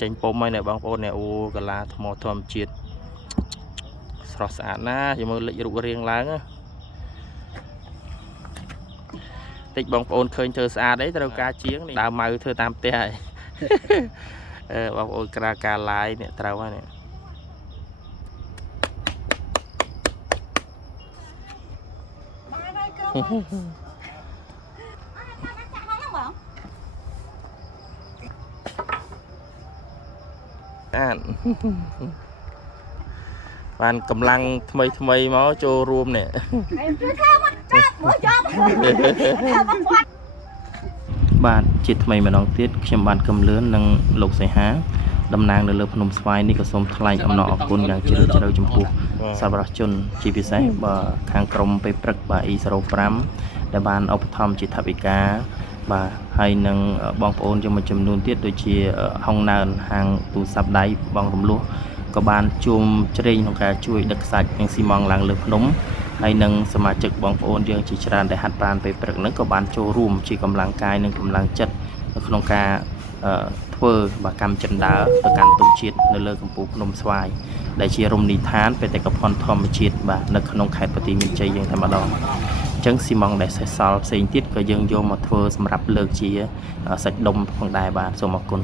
ចេញពុំហើយនៅបងប្អូនអូកាឡាថ្មធម្មជាតិស្រស់ស្អាតណាស់ជាមួយលេចរូបរាងឡើងតិចបងប្អូនឃើញធ្វើស្អាតអីត្រូវការជាងដើមម៉ៅធ្វើតាមផ្ទះហើយបងប្អូនក្រាការឡាយនេះត្រូវហើយនេះបានកម្លាំងថ្មីមកចូលរួមនេះបាទជាថ្មីម្ដងទៀតខ្ញុំបានកំលឿននិងលោកសីហាតំណាងនៅលើភ្នំស្វាយនេះក៏សូមថ្លែងអំណរអគុណយ៉ាងជ្រាលជ្រៅចំពោះសប្បុរសជនជាពិសេសបាទខាងក្រមពេលព្រឹកបាទ E05 ដែលបានឧបត្ថម្ភជាថវិកាបាទហើយនឹងបងប្អូនជាមួយចំនួនទៀតដូចជាហុងណើនហាងទូរស័ព្ទដៃបងរំលោះក៏បានជួមជ្រែងក្នុងការជួយដឹកខ្សាច់និងស៊ីម៉ងឡើងលើភ្នំហើយនឹងសមាជិកបងប្អូនយើងជាច្រើនដែលហាត់ប្រាណពេលព្រឹកហ្នឹងក៏បានចូលរួមជាកម្លាំងកាយនិងកម្លាំងចិត្តនៅក្នុងការធ្វើកម្មចិនដើរទៅកាន់ទង់ជាតិនៅលើកំពូលភ្នំស្វាយដែលជារមណីយដ្ឋានបេតិកភណ្ឌធម្មជាតិបាទនៅក្នុងខេត្តបន្ទាយមានជ័យយើងតែម្ដងអញ្ចឹងស៊ីម៉ងដែលសេសសល់ផ្សេងទៀតក៏យើងយកមកធ្វើសម្រាប់លើកជាសាច់ដុំផងដែរបាទសូមអរគុណ